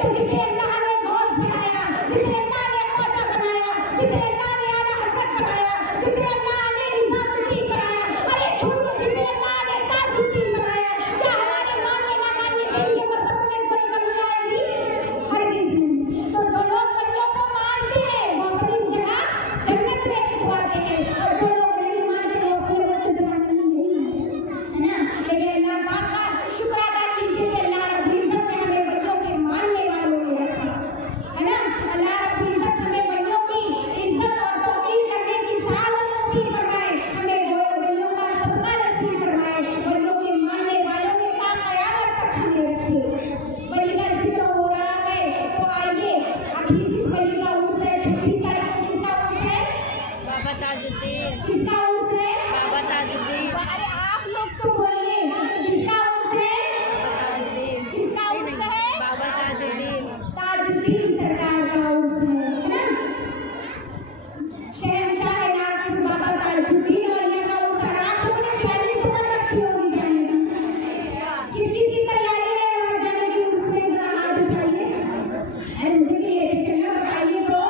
तो जिसे अल्लाह ने गौस बनाया, जिसे अल्लाह ने ख्वाजा बनाया, जिसे अल्लाह ने आला हज़रत बनाया, जिसे अल्लाह ने निज़ामुद्दीन बनाया, अरे छोड़ो जिसे अल्लाह ने ताजुद्दीन बनाया, क्या हमारे मानने ना मानने से इनके मर्तबे में कोई कमी आएगी? हरगिज़ नहीं। तो जो लोग वलियों को मानते हैं वो अपनी जगह जन्नत में लिखवाते हैं, और जो लोग नहीं मानते वो अपने वतन जन्नत में नहीं है ना। लेकिन अल्लाह पाक का शुक्र अदा कीजिए कि अल्लाह रब्बुल इज्जत ने हमें वलियों के मानने वालों में रखा है ना। अल्लाह रब्बुल इज्जत हमें वलियों की इज्जत और तौकीर करने की सआदत नसीब फरमाए, हमें वलियों का सदका नसीब फरमाए, वलियों के मानने वालों में ता क़यामत तक हमें रखे। वली का जिक्र हो रहा है तो आइए अभी जिस वली का उर्स है 26 तारीख को, किसका उर्स है? बाबा ताजुद्दीन। किसका उर्स है? बाबा ताजुद्दीन। अरे आप लोग तो बोलिए, किसका उर्स है? बाबा ताजुद्दीन। किसका उर्स है? बाबा ताजुद्दीन। ताजुद्दीन सरकार का उर्स है ना। शहंशाह नागपुर बाबा ताजुद्दीन औलिया का उर्स है। आप लोगों ने प्लानिंग तो कर रखी होगी जाने की, किस किस की तैयारी है वहाँ जाने की? उर्स में जरा हाथ उठाइए। अरे मुझे भी लेके चलना, बताइए तो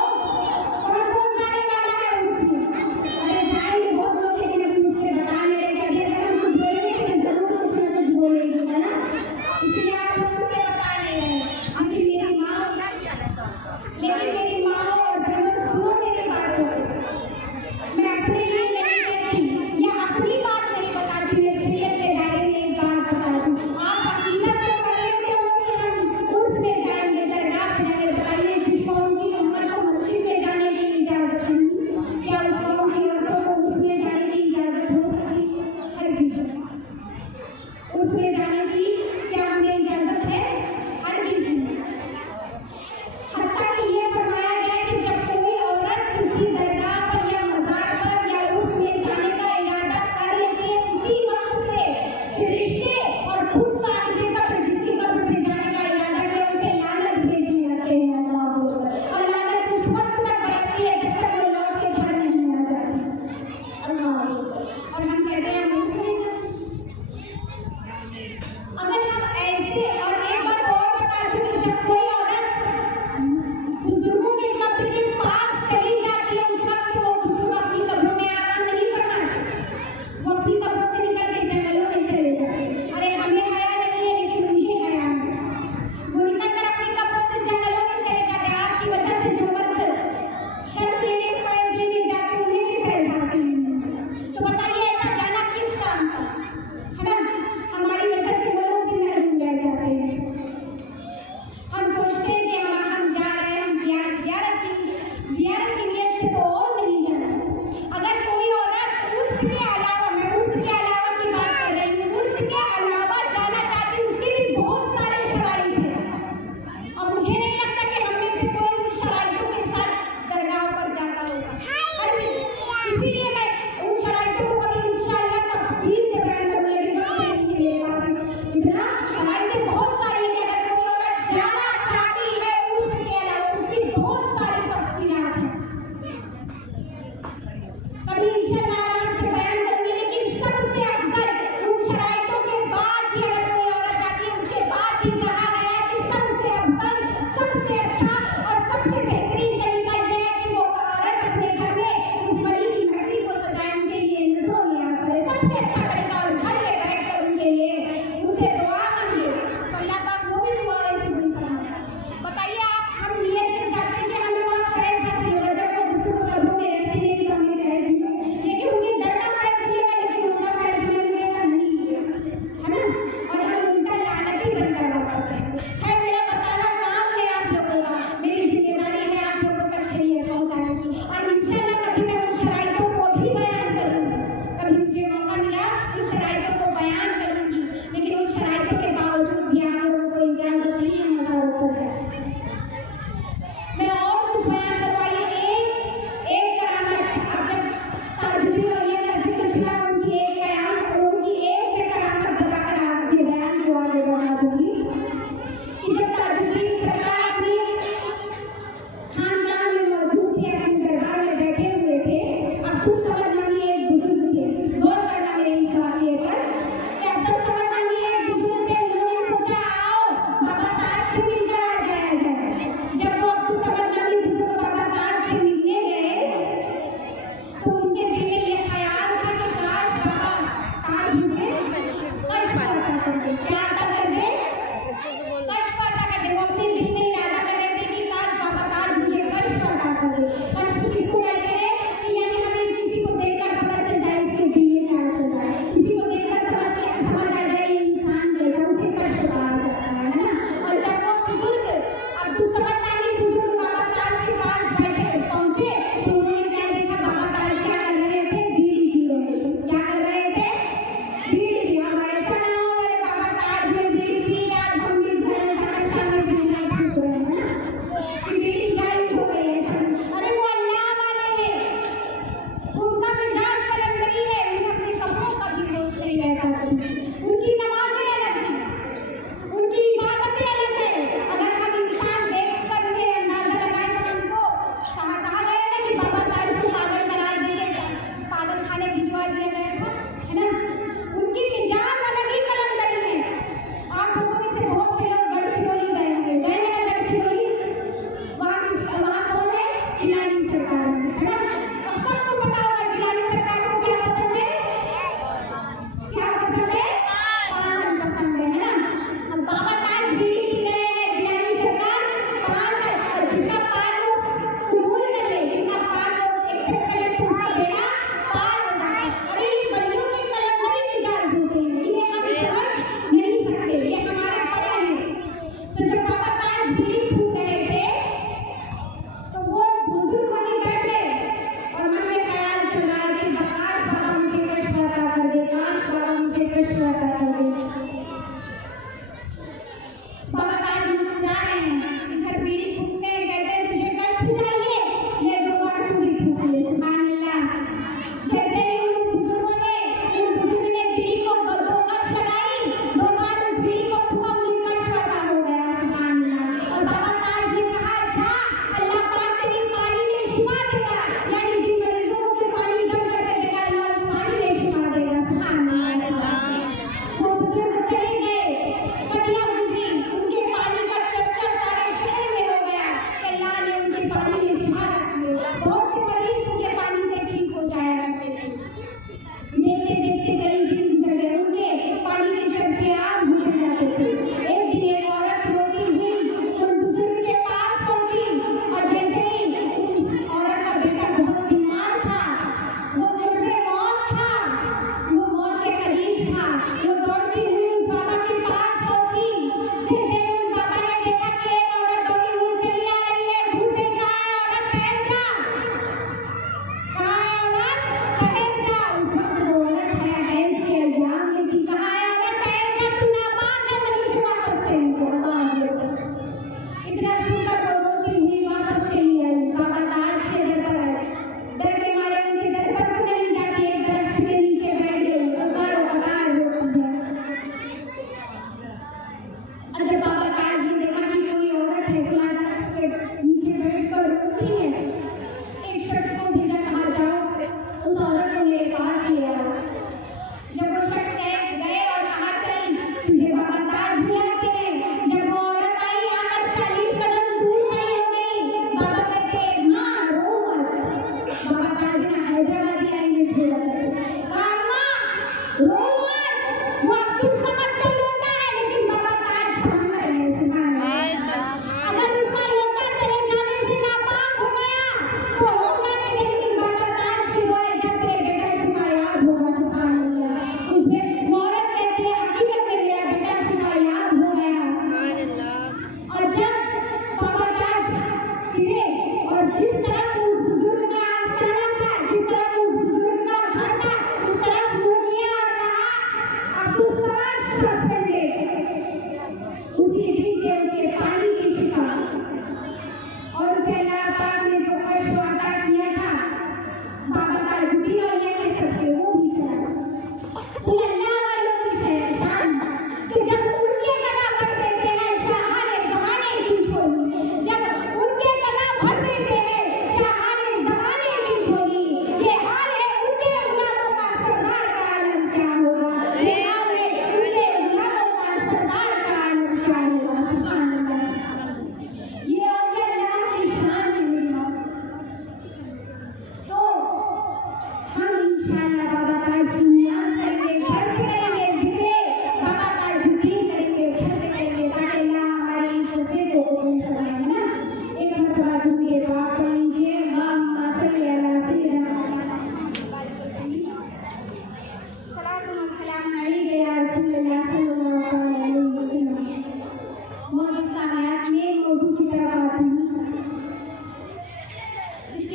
कौन कौन जाने वाला है उर्स में? अरे जाएंगे बहुत लोग, लेकिन अभी मुझसे बताने लगे, अभी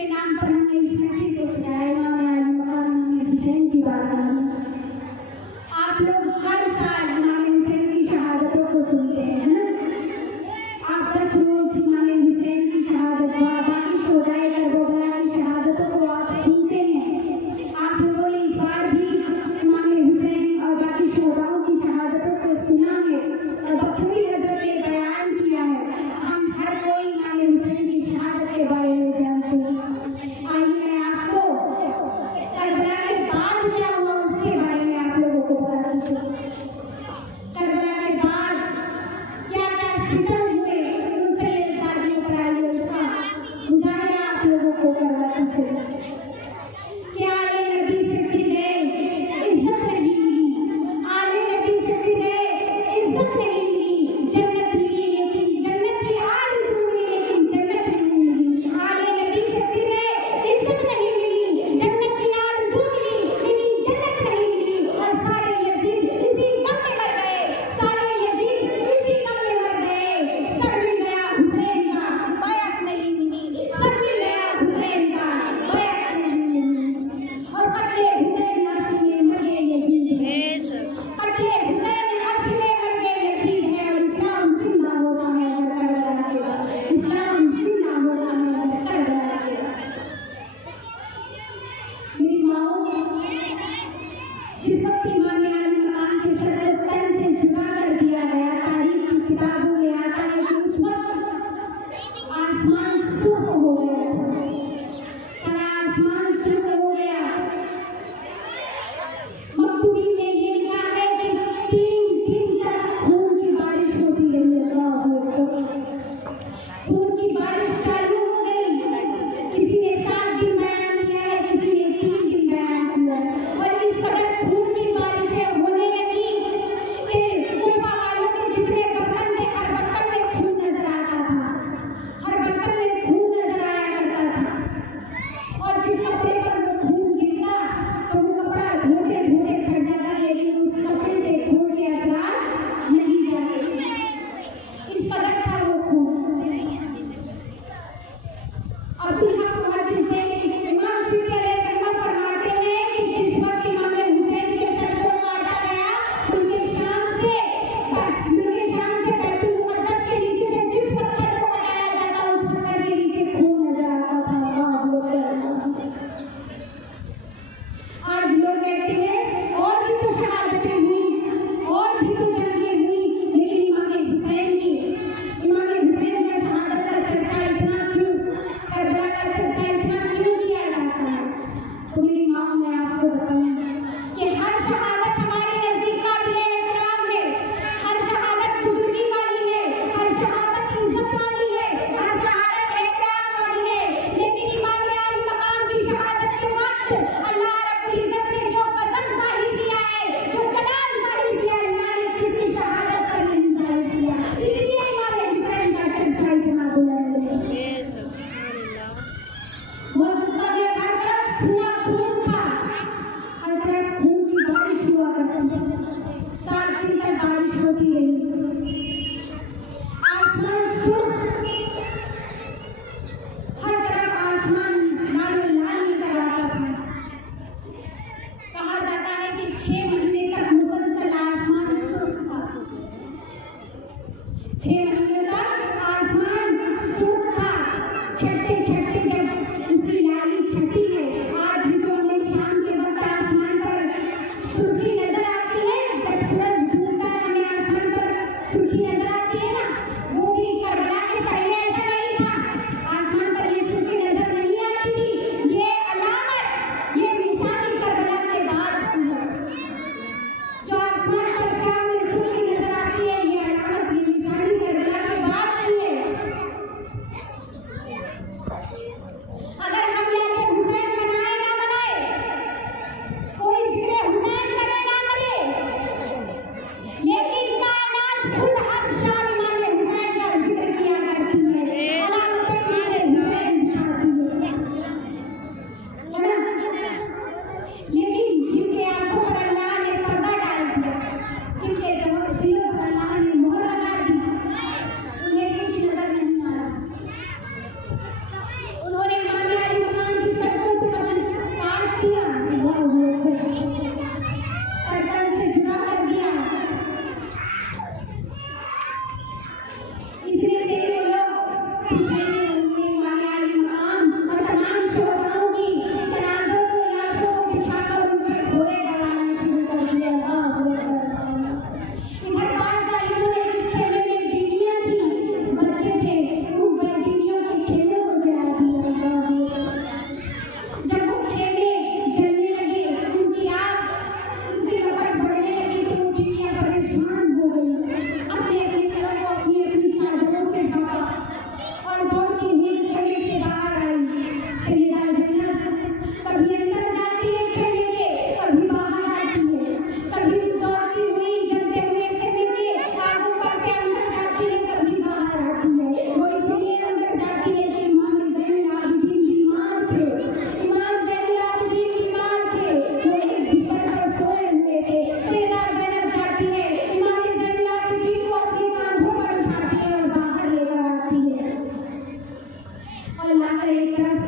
के नाम पर हमने इस मिट्टी को सजाया। इमाम अली मकाम हुसैन की बारगाह में आप लोग हर साल इमाम हुसैन की शहादतों को सुनते हैं ना। आप 10 रोज इमाम हुसैन की शहादत बाकी शोहदाए करबला की शहादतों को आप सुनते हैं। आप लोगों ने इस बार भी इमाम हुसैन और बाकी शोहदाओं की शहादतों को सुना है और बखूबी हजरत ने बयान किया है। हम हर कोई इमाम हुसैन की शहादत के बारे में जानते हैं। आइए मैं आपको करबला के बाद क्या हुआ उसके बारे में आप लोगों को बताती हूँ।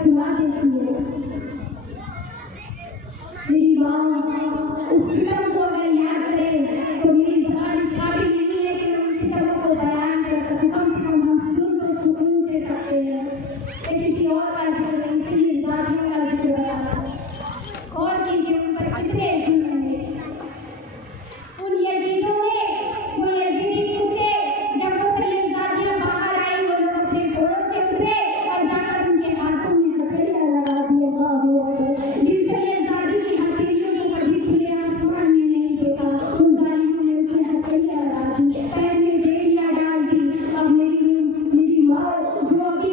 सुना देती है। मेरी माँ उस सितम को अगर याद करे तो मेरी ज़बान इस काबिल नहीं है कि मैं उस सितम को बयान कर सकूं। कम से कम हम सुन तो सुकून से सकते हैं। ये किसी और का जिक्र नहीं, इसलिए ज़ातियों का जिक्र होगा। गौर कीजिए उन पर कितने जुल्म हैं। उन यजीदों ने, वो यजीदी कुत्ते, जब वो सही ज़ातियाँ बाहर आई, वो लोग अपने घोड़ों से उतरे और जाकर उनके हाथों में हथेलियाँ लगा दी। जिस सही ज़ाती की हथेलियों को कभी खुले आसमान में नहीं देखा, उन जालिमों ने उसमें हथेलियाँ लगा दी, पैर में बेड़ियाँ डाल दी। अब मेरी माँ जो अभी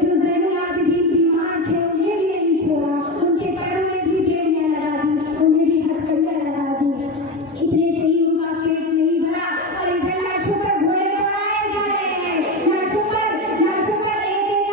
जो ज़ैनुल आबिदीन बीमार थे, उन्हें भी नहीं छोड़ा, उनके पैरों में भी बेड़ियाँ लगा दी, उन्हें भी हथेलियाँ लगा दी। इतने से ही उनका पेट नहीं भरा और इधर लाशों पर घोड़े दौड़ाए जा रहे हैं। लाशों पर एक एक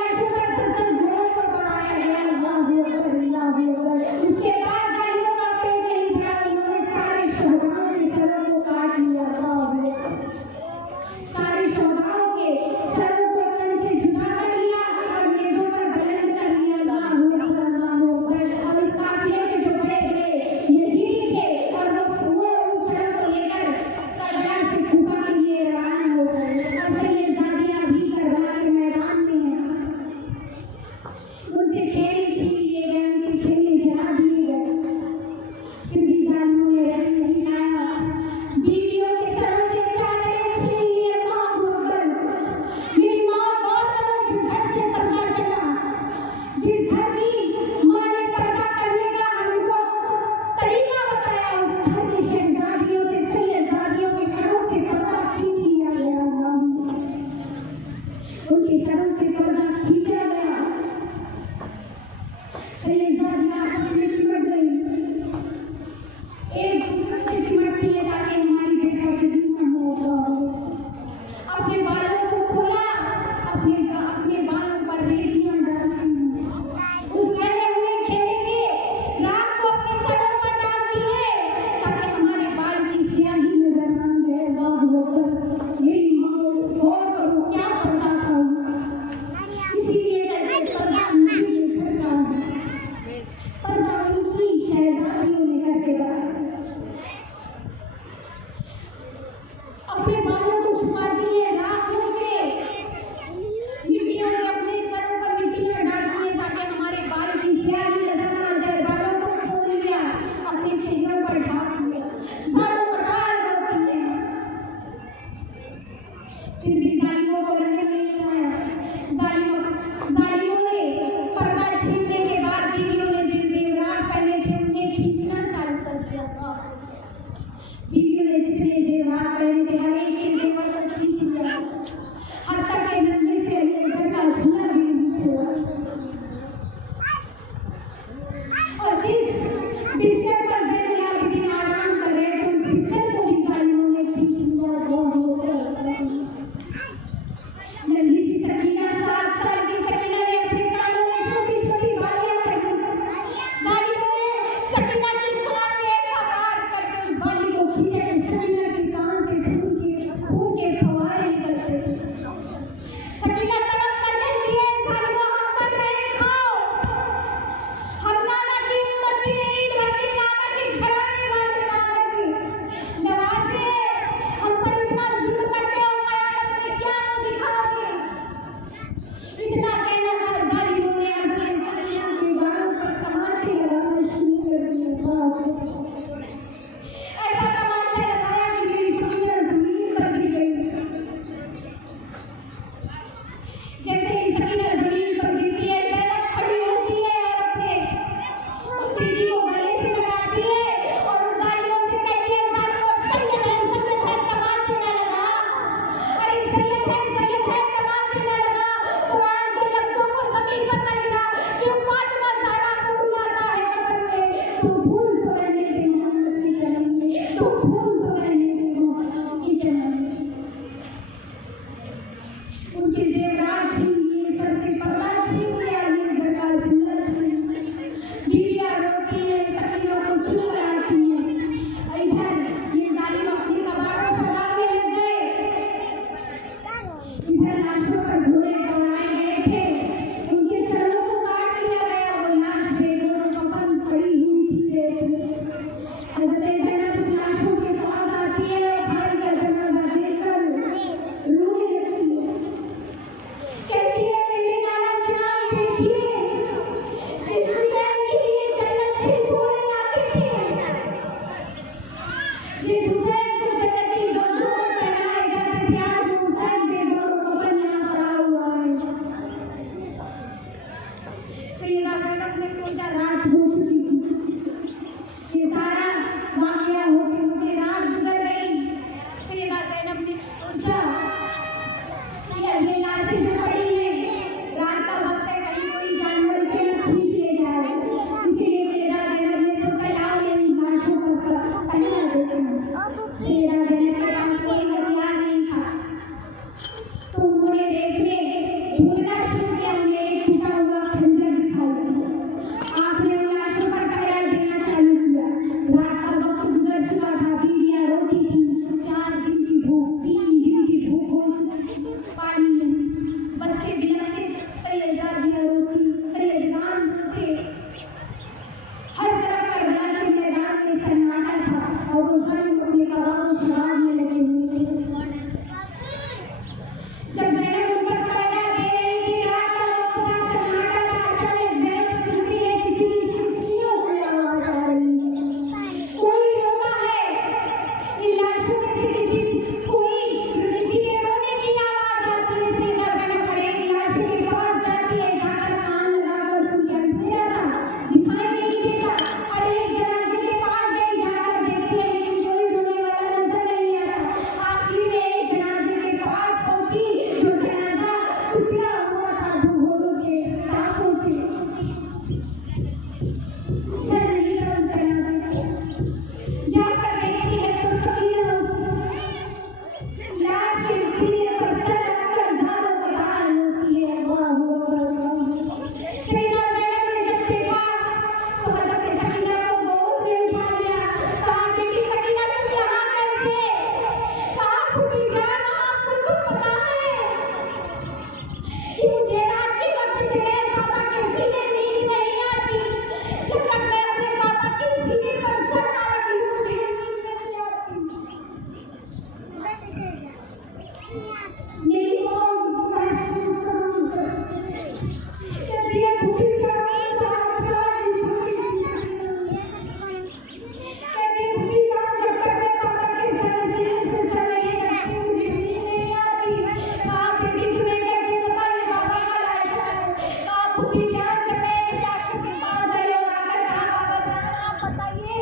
फूफी जान जब मैं विद्याशु के पास आई और आकर कहा बाबा जान आप बताइए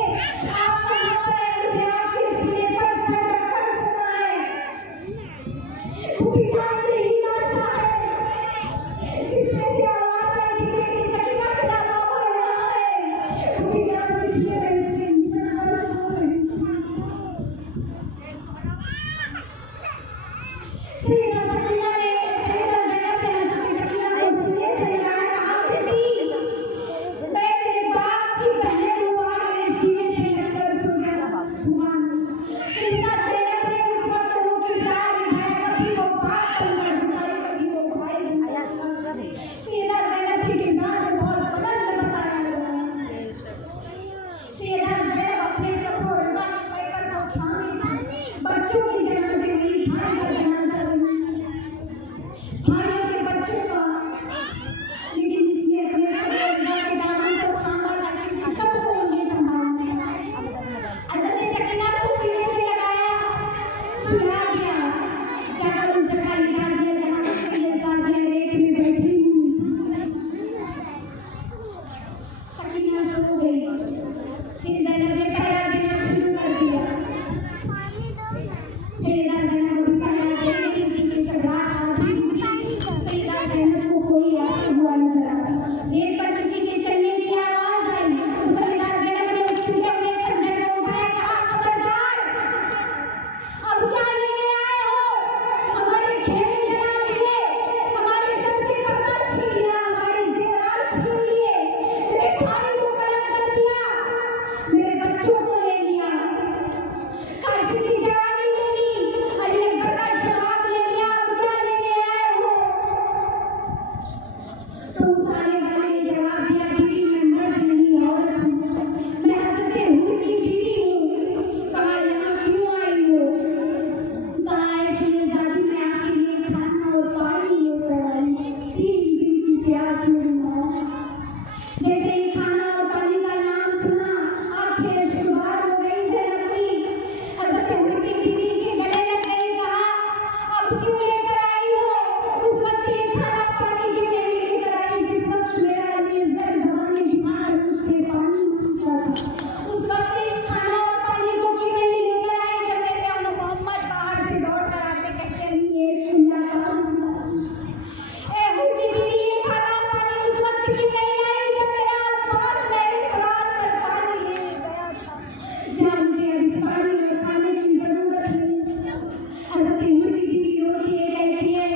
आप कहाँ है, मुझे आपके सीने पर सर रखकर सुना है। फूफी जान की ही लाशा है जिसमें से आवाज आई थी बेटी सकीना का बाबा यहाँ है। फूफी जान इसलिए वैसे पर सो रही सकीना सकीना ने सकीना ज़ैनब ने हज़रत सकीना को सीने से लगाया कहा बेटी मैं तेरे बाप की बहन हूँ आ मेरे सीने से लगकर सो जा। सकीना ज़ैनब ने उस वक्त वो किरदार निभाया कभी वो बाप बनकर दिखाई कभी वो भाई बनकर। सकीना ज़ैनब के किरदार को बहुत बुलंद बताया गया। सकीना ज़ैनब अपने सब्र और रज़ा के पैकर को थामे बच्चों की जनाज़े हुई भाई का जनाज़ा हुई भाइयों के बच्चों का, लेकिन उसने अपने सब्र और रज़ा के दामन को थामा ताकि सबको उन्हें संभालना। हज़रत सकीना को सीने से लगाया सुला दिया जाकर उन जगह लिखा दिया जहाँ उसके लिए साथियाँ रेत में बैठी हुई। सकीना सो गई। फिर ज़ैनब ने पहरा देना शुरू कर दिया। सैयदा ज़ैनब भी पहरा दे रही थी कि जब रात आधी हुई सैयदा ज़ैनब को कोई आता हुआ नजर आया। रेत पर किसी के चलने की आवाज आई तो सैयदा ज़ैनब ने उस छूटे हुए खंजर को उठाया कहा खबरदार अब क्या लेने आए हो, हमारे खेमे जला दिए, हमारे सर से पर्दा छीन लिया, हमारे जेवरात छीन लिए, मेरे भाई को कलम कर दिया, मेरे बच्चों को ले लिया, काशी की जवानी ले ली, अली अकबर का शराब ले लिया, अब क्या लेने आए हो। तो उस आने वाले ने जवाब दिया बीवी मैं मर्द नहीं औरत हूँ, मैं हज़रत हुर की बीवी हूँ। कहा यहाँ क्यों आई हो। कहा इसलिए ज़ादी मैं आपके लिए खाना और पानी लेकर आई, 3 दिन की प्यास मेरी मौत। जैसे ही खाना और पानी का नाम सुना आंखें शुरुआत हो गई ज़ैनब की। हज़रत हुर की बीवी के गले लग गई। कहा अब क्यों लेकर आई हो। उस वक्त ये खाना पानी क्यों नहीं लेकर आई जिस वक्त मेरा अली असगर ज़माने बीमार उससे पानी पूछा था। उस वक्त इस खाना और पानी को क्यों नहीं लेकर आई जब मेरे अनु मोहम्मद बाहर से दौड़ कर आके कहते हैं ये खुदा कहाँ ए हुर की बीवी ये खाना पानी उस वक्त क्यों नहीं आई जब मेरा अब्बास मेरे कुरान पर पानी लेके गया था जहाँ मुझे अभी पानी और खाने की जरूरत नहीं। हज़रत हुर की बीवी रोती है कहती है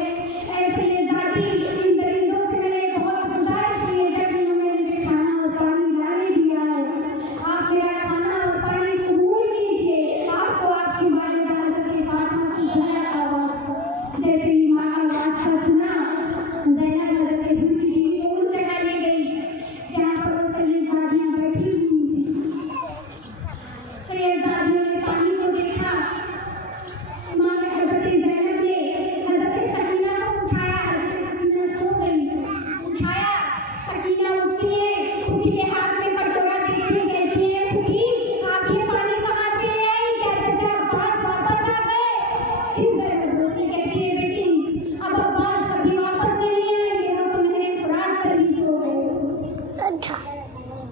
ऐसे ये ज़ादी इन दरिंदों से मैंने बहुत गुजारिश की है जब इन्होंने मुझे खाना और पानी लाने दिया है आप मेरा खाना और पानी कबूल कीजिए। आपको आपकी वालिदा हज़रत फातिमा की ज़हरा का वास्ता। जैसे ही माँ का वास्ता सुना ज़ैनब हज़रत हुर की बीवी को उस जगह ले गई जहाँ पर वो सैयदादियाँ बैठी हुई थी। सैयदादियों ने पानी को देखा। माँ ने हज़रत ज़ैनब ने हज़रत सकीना को उठाया। हज़रत सकीना सो गई। उठाया सकीना उठती है फूफी के हाथ में कटोरा देती है कहती है फूफी आप ये पानी कहाँ से ले आई, क्या चाचा अब्बास वापस आ गए। फिर ज़ैनब रोती कहती है बेटी अब अब्बास कभी वापस नहीं आएंगे, वो तो मेरे फुरात पर ही सो गए।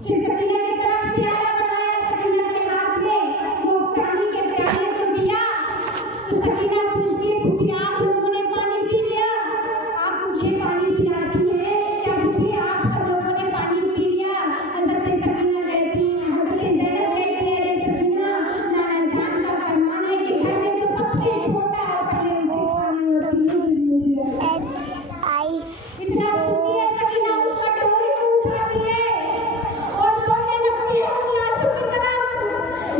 फिर सकीना की तरफ प्याला बढ़ाया, सकीना के हाथ में वो पानी के प्याले को दिया तो सकीना पूछती है फूफी आप लोगों ने पानी पी लिया, आप मुझे पानी पिलाती हैं क्या फूफी आप सब लोगों ने पानी पी लिया। हज़रत सकीना कहती हैं हज़रत ज़ैनब कहती है अरे सकीना नाना जान का फरमान है कि घर में जो सबसे छोटा है पहले उसे खाने और पीने के लिए दिया जाए। इतना सुनती है सकीना उस कटोरे को उठाती है और दौड़ने लगती है अपनी आंसू की तरफ।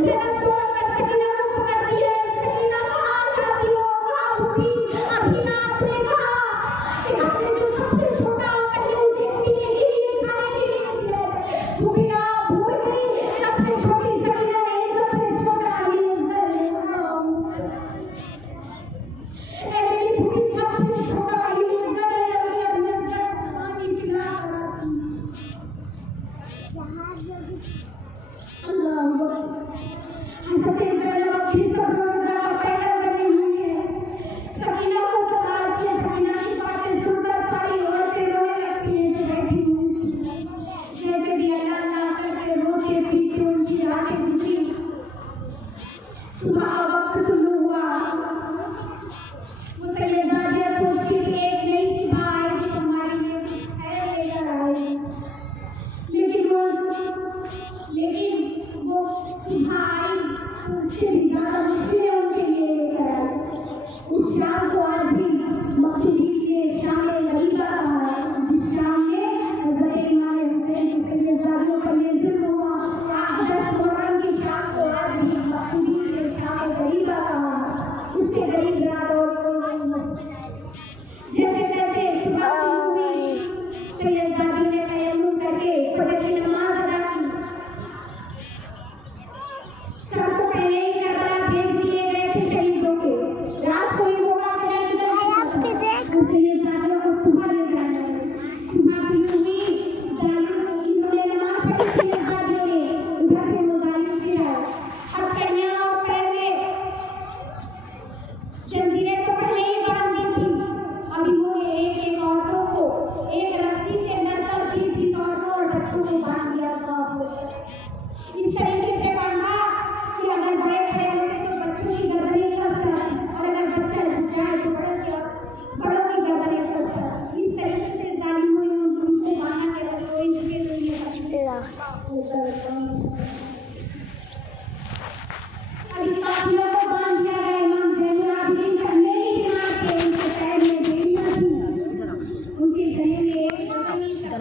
ज़ैनब दौड़कर सकीना को पकड़ती है। सकीना कहाँ जाती हो, कहाँ फूफी अभी ना आपने कहा कि आपने जो सबसे छोटा हो पहले उसे पीने के लिए खाने के लिए दिया जाए। फूफी आप भूल गई सबसे छोटी सकीना नहीं सबसे छोटा अली असगर है। मेरी फूफी सबसे छोटा अली असगर है, उसे अली असगर को पानी पिला रहा थी।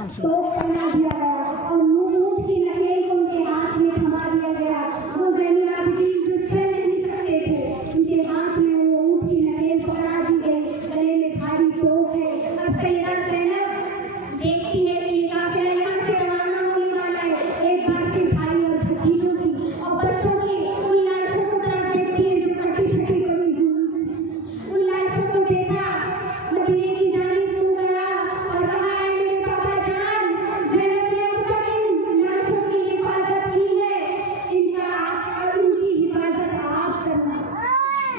तो बना दिया गया और ऊँट की नकेल को उनके हाथ में थमा दिया गया। वो ज़ैनुल आबिदीन जो चल नहीं सकते थे, उनके हाथ में वो ऊँट की नकेल पकड़ा दी गई, गले में भारी तोप है। अब सैयदा ज़ैनब देखती है कि काफिला यहाँ से रवाना होने वाला है, एक बार फिर भाई और भतीजों की और बच्चों की उन लाशों की तरफ देखती है जो कटी कटी पड़ी हुई। उन लाशों को देखा, मदीने की जानिब मुड़ गया और कहा, ऐ मेरे पापा जान, ज़ैनब ने अब तक इन लाशों की हिफाजत की है, इनका और उनकी हिफाजत आप करना।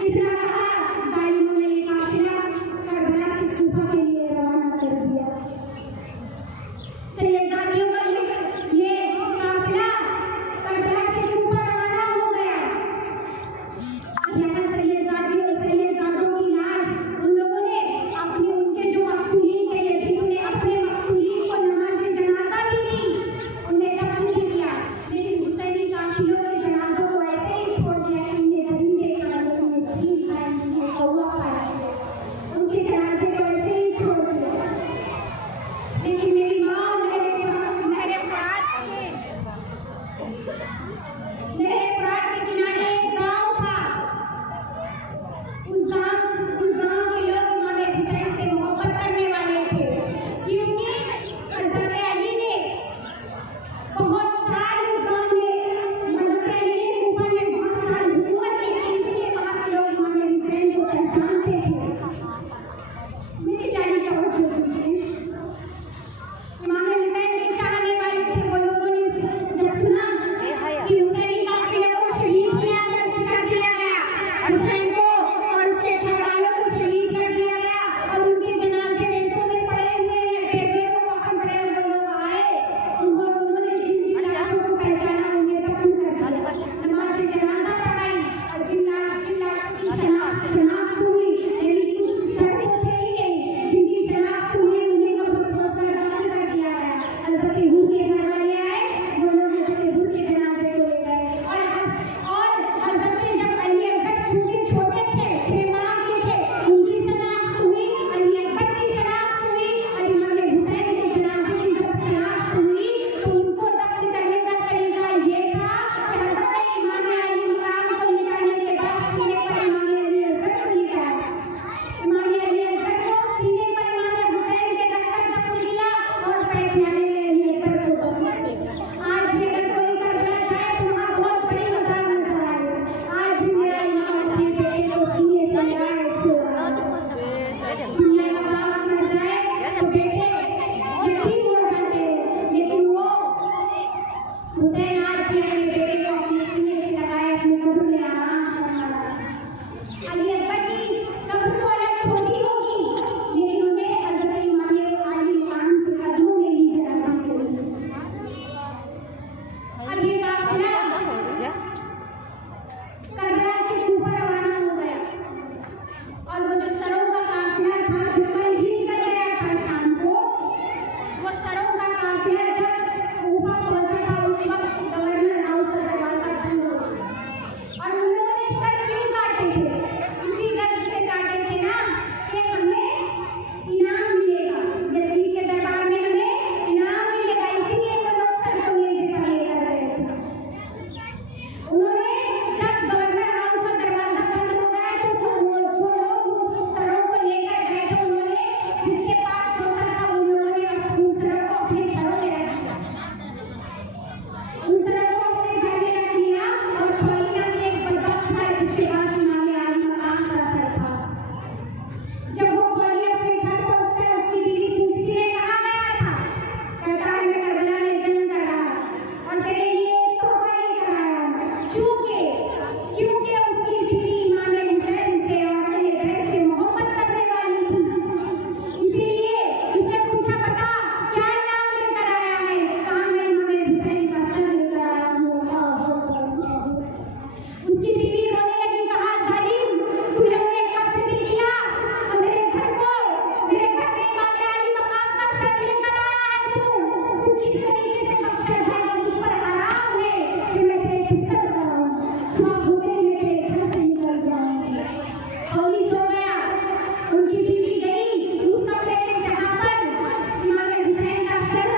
इतना कहा, ज़ालिमों ने ये काफिला करबला से कूफा के लिए रवाना कर दिया। सैयदादियों का ये काफिला करबला से कूफा रवाना हो गया। यहाँ सैयदादी और सैयदादों की लाश उन लोगों ने अपने उनके जो मक़तूलीन थे, यजीद ने अपने मक़तूलीन को नमाज़े जनाज़ा भी दी, उन्हें दफन भी किया, लेकिन हुसैनी काफिलों के जनाज़ों को ऐसे ही छोड़ दिया कि उन्हें दरिंदे खाए, उन्हें चील खाए, उन्हें कौवा खाए, उनके जनाज़े को ऐसे ही छोड़ दिया। लेकिन मेरी माँ नहरे फुरात के किनारे एक गाँव था। उस गाँव के लोग इमाम हुसैन से मोहब्बत करने वाले थे, क्योंकि हज़रत अली ने बहुत साल उस गाँव में, हज़रत अली ने कूफा में बहुत साल हुकूमत की थी, इसलिए वहाँ के लोग इमाम हुसैन को पहचानते थे। मेरी जानी का वजह दीजिए। इमाम हुसैन के चाहने वाले थे वो लोगों ने जब सुना कि हुसैनी काफिले को शहीद कर दिया गया, हुसैन को और उसके घरवालों को शहीद कर दिया गया और उनके जनाजे रेतों में पड़े हुए हैं, बेटे को वहाँ पड़े हुए लोग आए, उन्होंने जिन जिन लाशों को पहचाना उन्हें दफन कर दिया, नमाज़े जनाजा पढ़ाई और जिन लाशों की शनाख्त हुई, यानी कुछ शर्तें थे ही नहीं, जिनकी शनाख्त हुई उन्हें दफन कर दिया गया। हज़रत हूर के घरवाले आए, वो लोग हज़रत हूर के जनाजे को ले गए और हज़रत जब अली असगर चूंकि छोटे थे, 6 माह के थे, उनकी शनाख्त हुई, अली अकबर की शनाख्त हुई और इमाम हुसैन के जनाजे की जब शनाख्त हुई तो उनको दफन करने का तरीका ये था कि हज़रत इमाम अली मकाम को लिटाने के बाद सीने पर इमाम अली असगर को लिटाया। इमाम अली असगर को सीने पर इमाम हुसैन के रखकर दफन किया और पैखाने में अली अकबर को दफन किया। आज भी अगर कोई करबला जाए तो वहाँ बहुत बड़ी मजार नजर आएगी। आज भी मेरा इमाम अपने बेटे को सीने से लगाए दुनिया का बाप मर जाए तो बेटे यतीम हो जाते हैं, लेकिन वो हुसैन आज भी अपने बेटे को अपने सीने से लगाए अपने कब्र में आराम करना। अली अकबर की कब्र तो अलग थोड़ी होगी, लेकिन उन्हें हज़रत इमाम अली मकाम के कदमों में ही जलाना चाहिए। अब ये काफिला करबला से कूफा रवाना हो गया और वो जो सरों का काफिला था जो कल ही निकल गया था शाम को, वो सरों का काफिला जब कूफा पहुंचा था उस वक्त गवर्नर हाउस का दरवाजा बंद हो गया और उन लोगों ने सर क्यों काटे थे? इसी गर्ज से काटे थे ना कि हमें इनाम मिलेगा, यजीद के दरबार में हमें इनाम मिलेगा, इसीलिए वो लोग सर को नेज़े पर लेकर गए थे। उन्होंने जब गवर्नर हाउस का दरवाजा बंद हो गया तो जो लोग उस सरों को लेकर गए थे, उन्होंने जिसके पास जो सर था उन लोगों ने उन सरों को अपने घरों में रख दिया, उन सरों को अपने घर में रख लिया और खौलिया में एक बड़बड़ था जिसके पास इमाम अली मकाम का सर था। जब वो खौलिया अपने घर पहुंचते उसकी बीवी पूछती है कहाँ गया था? कहता है मैं करबला में जंग कर रहा और तेरे लिए एक तोहफा लेकर आया हूं। क्योंकि उसकी बीवी इमाम हुसैन से और अहले बैत से मोहब्बत करने वाली थी, इसीलिए उसने पूछा बता क्या इनाम लेकर आया है? कहा मैं इमाम हुसैन का सर लेकर आया हूं। उसकी बीवी रोने लगी, कहा जालिम तुम लोगों ने खत भी दिया और मेरे घर में इमाम अली मकाम का सर लेकर आया है, तू किस तरीके से बख्शा जाएगा? मुझ पर हराम है कि मैं तेरे किस्मत कराऊं, सुबह होते ही मैं तेरे घर से निकल जाऊंगी। खौली सो गया, उनकी बीवी गई उस कमरे में जहाँ पर इमाम हुसैन का सर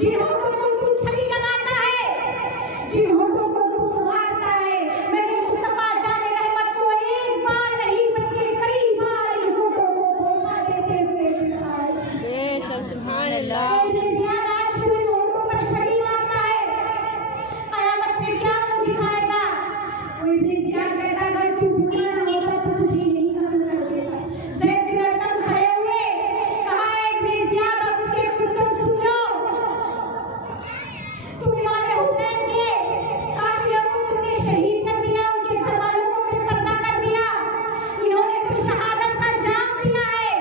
जिन होठों को तू छड़ी लगाता है, जिन होठों को तू मारता है, मेरे मुस्तफा जाने रहमत को एक बार नहीं बल्कि कई बार इन होठों को बोसा देते हुए देखा है। बेशक सुभान अल्लाह। आज इन होठों पर छड़ी मारता है, कयामत में क्या मुंह दिखाएगा? वो इब्लीस याद कहता है अगर तू भूखा ना होता तो तुझे नहीं कत्ल कर देता। ज़ैद बिन अरकम खड़े हुए कहा इब्लीस याद और उसके कुत्तों सुनो, तुम इमाम हुसैन के काफिलों को तुमने शहीद कर दिया, उनके घर वालों को बेपर्दा कर दिया, इन्होंने तो शहादत का जाम दिया है,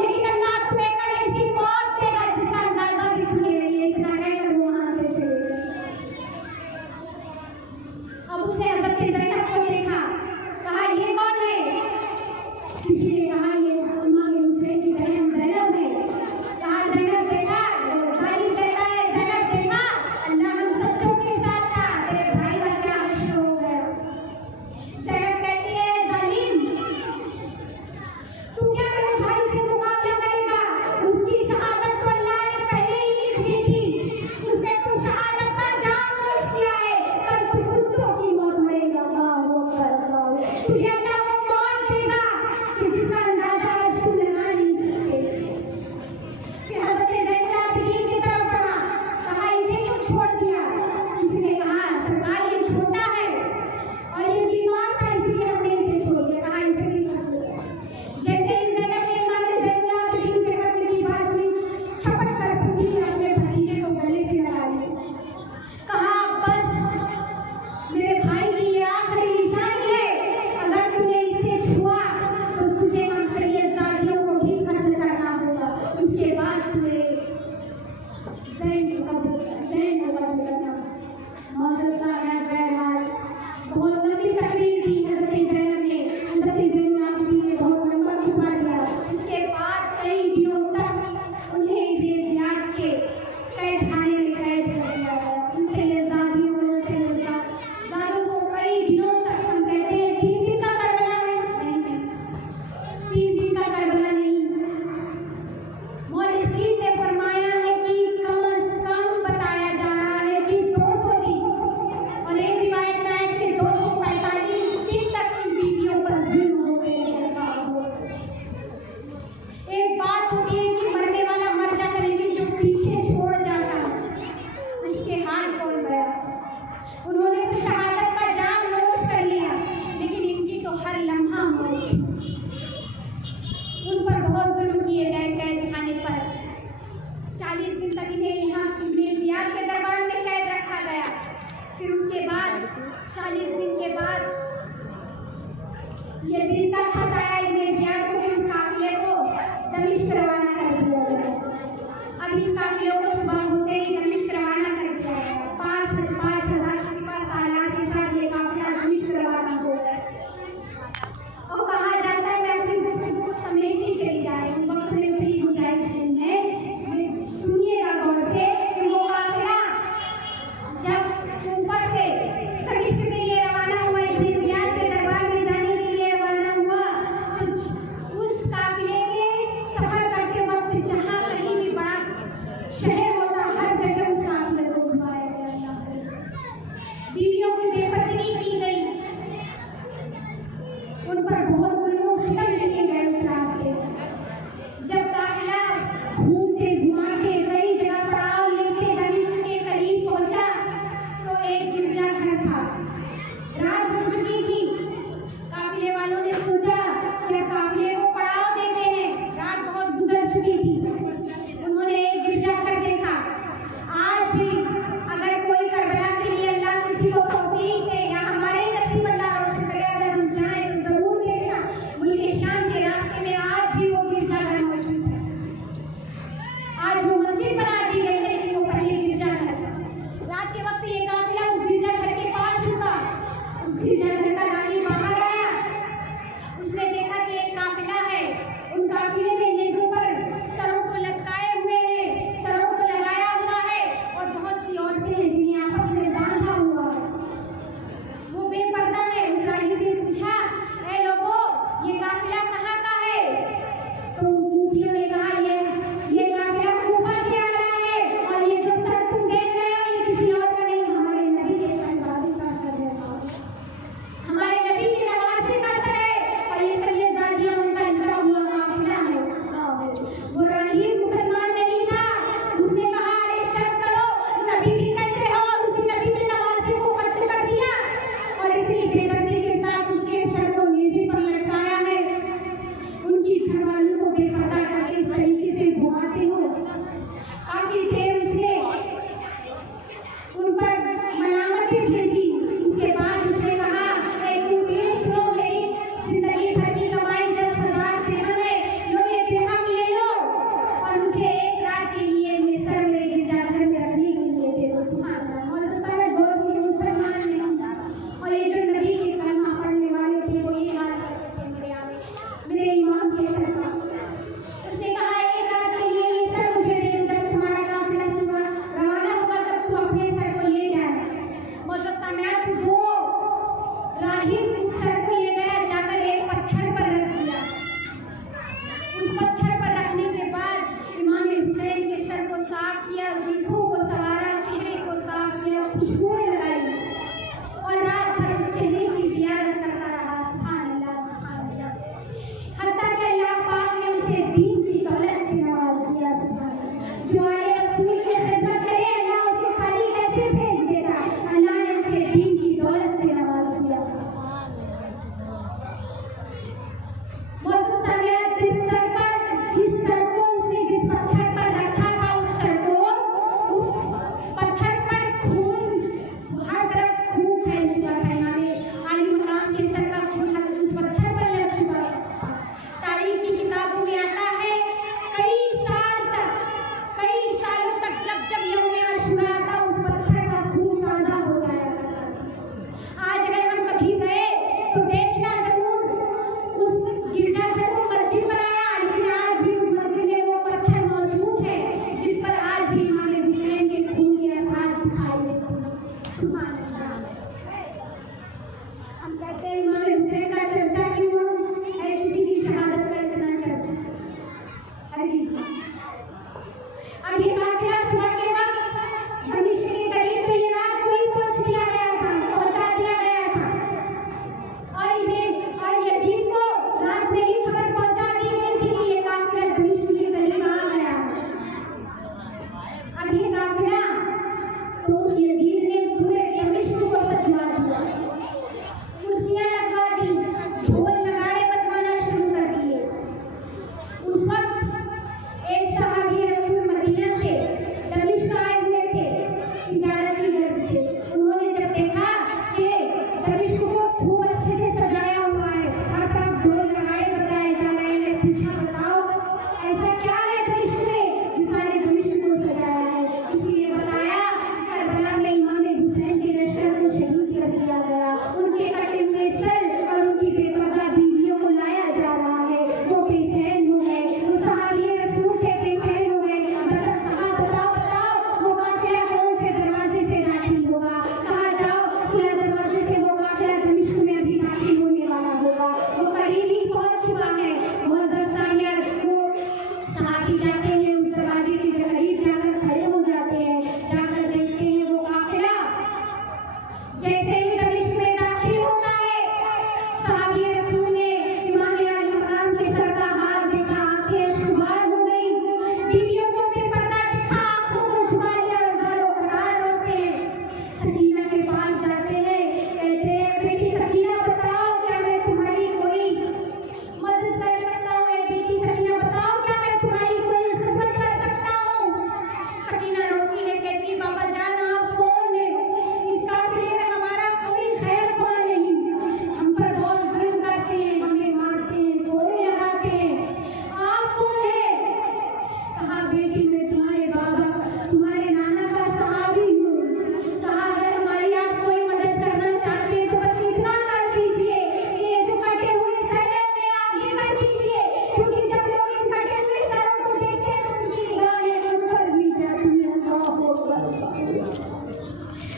लेकिन अल्लाह तुम्हें कल ऐसी मौत देगा जिसका अंदाजा भी तुम्हें नहीं है। इतना कहकर वो वहां से चले गए। अब उसने हज़रत ज़ैनब को देखा, कहा ये कौन है? किसी ने कहा ये इमाम हुसैन की बहन ज़ैनब है। कहा ज़ैनब देखा, खालिद कहता है ज़ैनब देखा, अल्लाह हम सच्चों के साथ था, तेरे भाई का क्या हश्र हो गया। ज़ैनब कहती है जालिम, तू क्या मेरे भाई से मुकाबला करेगा? उसकी शहादत तो अल्लाह ने पहले ही लिख दी थी, उसने तो शहादत का जाम नोश किया है, कल तू कुत्तों की मौत मरेगा। तुझे अल्लाह वो मौत देगा कि जिसका अंदाजा आज तुम लगा नहीं सकते। फिर हज़रत ज़ैनब आबिदीन की तरफ बढ़ा, कहा इसे क्यों छोड़ दिया? किसी ने कहा सरकार ये छोटा है और ये बीमार था इसलिए हमने इसे छोड़ दिया। कहा इसे भी छोड़ दिया। जैसे ही ज़ैनब ने इमाम ज़ैनुल आबिदीन के कत्ल की बात सुनी, छपट कर फूटी और अपने भतीजे को गले से लगा लिया। कहा बस मेरे भाई की ये आखिरी निशानी है, अगर तूने इसे छुआ तो तुझे हमसे ये ज़ालियों को भी कत्ल करना होगा। उसके बाद तुझे ज़ैन को कत्ल करना। मौजूद साहब बहरहाल बहुत लंबी तकरीर की हज़रत ज़ैनब ने, हज़रत ज़ैनुल आबिदीन ने बहुत लंबा खुतबा दिया। उसके बाद कई दिनों तक उन्हें इब्लीस याद के कैद खाने में कैद कर दिया गया। उनसे ये ज़ालिम को कई दिनों तक हम कहते हैं 3 दिन का करबला है, नहीं 3 दिन का करबला नहीं। मौलिकीन ने फरमाया है कि कम अज कम बताया जा रहा है कि 200 दिन, और एक रिवायत में है कि 245 दिन तक इन बीवियों पर जुल्म हो गए। एक बात होती है कि मरने वाला मर जाता, लेकिन जो पीछे छोड़ जाता उसके हाथ कौन गया? उन्होंने तो शहादत का जाम नोश कर लिया, लेकिन इनकी तो हर लम्हा मौत थी। उन पर बहुत जुल्म किए गए। कैद खाने पर 40 दिन तक इन्हें यहाँ इब्लीस याद के दरबार में कैद रखा गया। फिर उसके बाद 40 दिन के बाद यजीद का खत आया इब्लीस याद को कि उस काफिले को दमिश्क रवाना कर दिया गया। अब इस काफिले को सुबह होते ही दमिश्क रवाना कर दिया गया। 5,000 के पास आलात के साथ ये काफिला दमिश्क रवाना हो गया। और कहा जाता है मैं अपनी गुफ्तगू को समेटती चली जा रही हूँ, वक्त में मेरी गुंजाइश नहीं है, सुनिएगा गौर से कि वो काफिला जब कूफा से दमिश्क के लिए रवाना हुआ, इब्लीस याद के दरबार में जाने के लिए रवाना हुआ, तो उस काफिले के सफर करते वक्त जहाँ कहीं भी बड़ा शहर होता, हर जगह उस काफिले को घुमाया गया। बीवियों की बेपत्नी की गई, उन पर बहुत जुल्म सितम किए गए उस रास्ते। जब काफिला घूमते घुमाते कई जगह पड़ाव लेते दमिश्क के करीब पहुंचा तो एक गिरजाघर था। रात हो चुकी थी। काफिले वालों ने सोचा कि काफिले को पड़ाव देते हैं, रात बहुत गुजर चुकी थी। उन्होंने एक गिरजाघर देखा। आज भी अगर कोई करबला के लिए अल्लाह किसी को तौफीक दे या हमारे नसीब अल्लाह रोशन करे, अगर हम जाएं तो जरूर देखना, मुल्क शाम के रास्ते में आज भी वो गिरजाघर मौजूद है। आज वो मस्जिद बना दी गई है, लेकिन वो पहले गिरजाघर था। रात के वक्त ये काफिला उस गिरजाघर के पास रुका। उस गिरजाघर का राही बाहर आया, उसने देखा कि एक काफिला है, उन काफिले में नेज़ों पर सरों को लटकाए हुए हैं, सरों को लगाया हुआ है, और बहुत सी औरतें हैं जिन्हें आपस में बांधा हुआ है। वो बेपर्दा है। उस राही ने पूछा, ऐ लोगों, ये काफिला कहाँ का है? तो मूर्तियों ने कहा ये काफिला कूफा किया, जुल्फों को संवारा, चेहरे को साफ किया, खुशबुएं लगाई और रात भर उस चेहरे की जियारत करता रहा। सुभान अल्लाह, सुभान अल्लाह। हत्ता कि अल्लाह पाक ने उसे दीन की दौलत से नवाज दिया। सुभान अल्लाह। जो आले रसूल की खिदमत करे, अल्लाह उसे खाली कैसे भेज देता। अल्लाह ने उसे दीन की दौलत से नवाज दिया। जिस सर को उसने जिस पत्थर पर रखा था, उस पत्थर पर खून, हर तरफ खून फैल चुका था। इमाम अली मकाम के सर का खून उस पत्थर पर लग चुका था। तारीख की किताबों में आता है कई सालों तक जब यौम आशुरा आता, उस पत्थर का खून ताजा हो जाया करता था। आज अगर हम कभी गए तो देखना जरूर, उस गिरजाघर को मस्जिद बनाया, लेकिन आज भी उस मस्जिद में वो पत्थर मौजूद है जिस पर आज भी इमाम हुसैन के खून के असर दिखाई देते हैं। सुभान अल्लाह। हम कहते हैं इमाम हुसैन का चर्चा क्यों है, किसी की शहादत का इतना चर्चा अब ये वाकया सुबह के वक्त दमिश्क के करीब तो ये रात को ही पहुंचा दिया गया था और यजीद को रात में ही खबर पहुंचा दी गई थी कि ये काफिला दमिश्क के करीब आ गया। अब ये काफिला तो उस यजीद ने पूरे दमिश्क को सजवा दिया, कुर्सियां लगवा दी, ढोल नगाड़े बजवाना शुरू कर दिए। उस वक्त एक सहाबी रसूल मदीना से दमिश्क आए हुए थे तिजारत की वजह से। उन्होंने जब देखा कि दमिश्क को खूब अच्छे से सजाया हुआ है, हर तरफ ढोल नगाड़े बजाए जा रहे हैं, पूछा बताओ ऐसा क्या है दमिश्क में जो सारे दमिश्क को सजाया है। इसीलिए बताया करबला में इमाम हुसैन के लश्कर को शहीद कर दिया गया, उनके कटे हुए सर और उनकी बेपर्दा बीवियों को लाया जा रहा है। वो बेचैन हो गए, वो सहाबी रसूल थे बेचैन हो गए। बताओ वो काफिला कौन से दरवाजे से दाखिल होगा, कहा जाओ कि दरवाजे से वो काफिला दमिश्क में अभी दाखिल होने वाला होगा, वो करीब ही पहुंच चुका है। मुअज़्ज़ज़ सामियान वो सहाबी जाते हैं उस दरवाजे के करीब जाकर खड़े हो जाते हैं, जाकर देखते हैं वो काफिला जैसे ही दमिश्क में दाखिल होता है, सहाबी रसूल ने इमाम अली मकाम के सर का हाथ देखा, आंखें शुमार हो गई, बीवियों को बेपर्दा दिखा, आंखों को छुपा लिया, ज़ारो कतार रोते हैं। सकीना के पास जाते हैं, कहते हैं बेटी सकीना बताओ क्या मैं तुम्हारी कोई मदद कर सकता हूँ, बेटी सकीना बताओ क्या मैं तुम्हारी कोई खिदमत कर सकता हूँ। सकीना रोती है, कहती है बाबा जान आप कौन है, इस काफिले में हमारा कोई खैर ख्वाह नहीं, हम पर बहुत जुल्म करते हैं, हमें मारते हैं, कोड़े लगाते हैं, आप कौन है। कहा बेटी मैं तुम्हारे बाबा तुम्हारे नाना का सहाबी हूँ। कहा अगर हमारी आप कोई मदद करना चाहते हैं तो बस इतना कर दीजिए कि ये जो कटे हुए सर है उन्हें आप ये कर दीजिए, क्योंकि जब लोग इन कटे हुए सरों को देखते हैं तो उनकी निगाहें उन पर भी जाती हैं।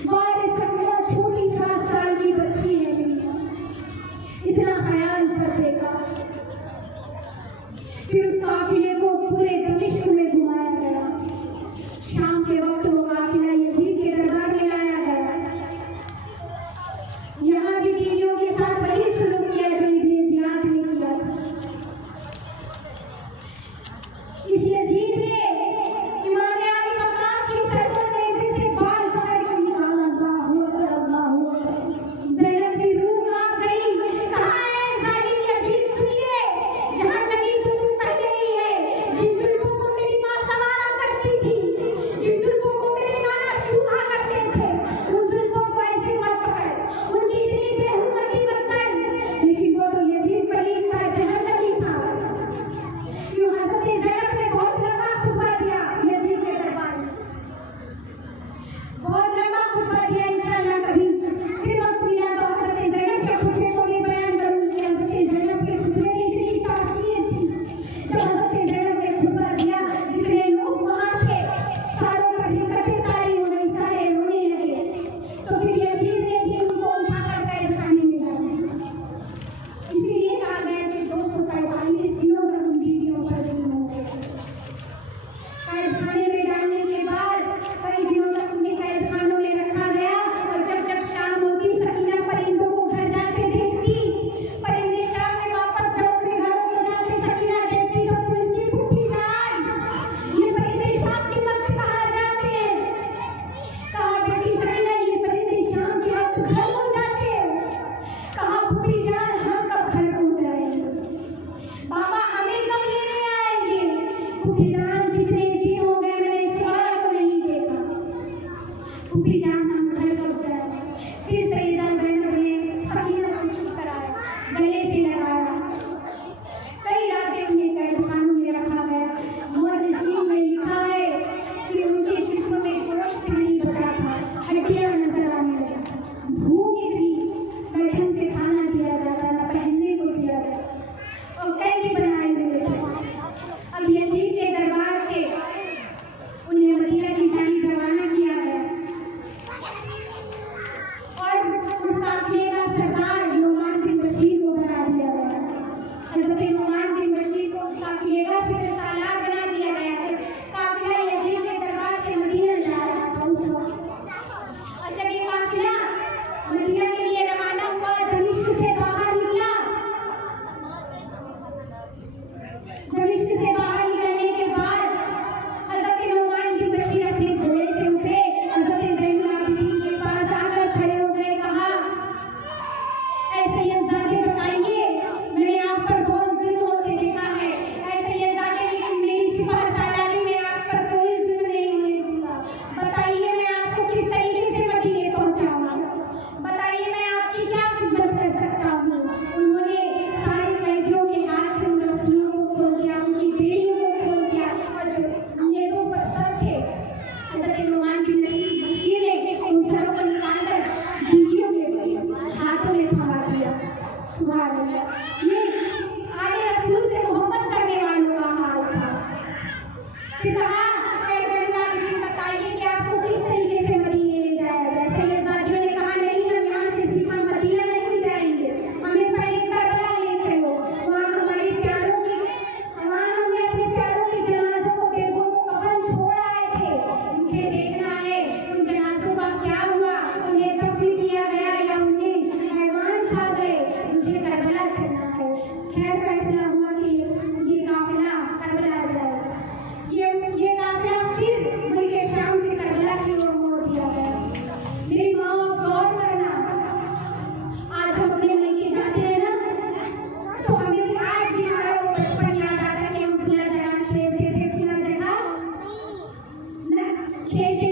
हमारे सकीना छोटी 7 साल की बच्ची है, इतना ख्याल करने का। फिर उस काफिले को पूरे दमिश्क में घुमाया गया। शाम के वक्त वो काफिला यजीद के दरबार में लाया गया। यहाँ की बीवियों के साथ वही सुलूक किया जो इब्ने ज़ियाद ने किया था। इस यजीद ने इमाम अली मकाम की सर पर नेज़े से बाल पकड़ कर निकाला। अल्लाहु अकबर। ज़ैनब की रूह कांप गई, कहा है जालिम यजीद सुनिए, जहन्नमी तो तू पहले ही है, जिन जुल्फों को मेरी माँ सवारा करती थी, जिन फूफी जान हम घर पहुंच जाए। फिर सैयदा ज़ैनब ने सकीना को चुप कराया, गले से लगाया। कई रातें उन्हें कैदखानों में रखा गया। मुअर्रिखीन में लिखा है कि उनके जिस्म में गोश्त नहीं बचा था, हड्डियां नजर आने लगी। भूख इतनी, न ढंग से खाना दिया जाता, न पहनने को दिया जाता, और कैदी बनाए हुए थे। अब यजीद के दरबार से उन्हें मदीना की जानिब रवाना किया गया और उस काफिले का सरदार नुमान बिन बशीर को बना दिया गया। हज़रत नुमान बिन बशीर को उस काफिले का सालार बना दिया गया। काफिला यजीद के दरबार से मदीना जा रहा था उस वक्त। और जब ये काफिला मदीना के लिए रवाना हुआ, दमिश्क से बाहर निकला। दमिश्क से बाहर निकलने के बाद हज़रत नुमान बिन बशीर अपने घोड़े से उतरे, हज़रत ज़ैनुल आबिदीन के पास आकर खड़े हो गए। कहा, ऐसे यज़ादे बताइए, मैंने आप पर बहुत जुल्म होते देखा है। ऐसे यज़ादे, लेकिन मेरी सिपा सालारी में आप पर कोई जुल्म नहीं होने दूंगा। बताइए मैं आपको किस तरीके से मदीने पहुंचाऊंगा, बताइए मैं आपकी क्या खिदमत कर सकता हूँ। उन्होंने सारे कैदियों के हाथ से उन रस्सियों को खोल दिया, उनकी बेड़ियों को खोल दिया, और जो नेज़ों पर सर थे, हज़रत नुमान बिन बशीर ने उन सरों को निकालकर बीवियों में हाथों में थमा दिया। सुभान अल्लाह। ये आले रसूल से मोहब्बत करने वालों का हाल था। फिर कहा, ऐसे बताइए कि आपको किस तरीके से मदीने ले जाया जाए। सैयदादियों ने कहा, नहीं, हम यहाँ से सीधा मदीना नहीं जाएंगे, हमें पहले करबला ले चलो। वहाँ हमने अपने प्यारों के जनाज़ों को बेगों को कफन छोड़ आए थे। मुझे देखना है उन जनाज़ों का क्या हुआ, उन्हें दफन किया गया या उन्हें हैवान खा गए। मुझे करबला चलना है। खैर फैसला हुआ कि ये काफिला करबला जाएगा। ये काफिला फिर मुल्के शाम से करबला की ओर मोड़ दिया गया। मेरी माँ, गौर करना, आज हम अपने मईके जाते हैं ना, तो हमें भी आज भी हमारा वो बचपन याद आता है कि हम खुला जगह खेलते थे, खुला जगह खेलते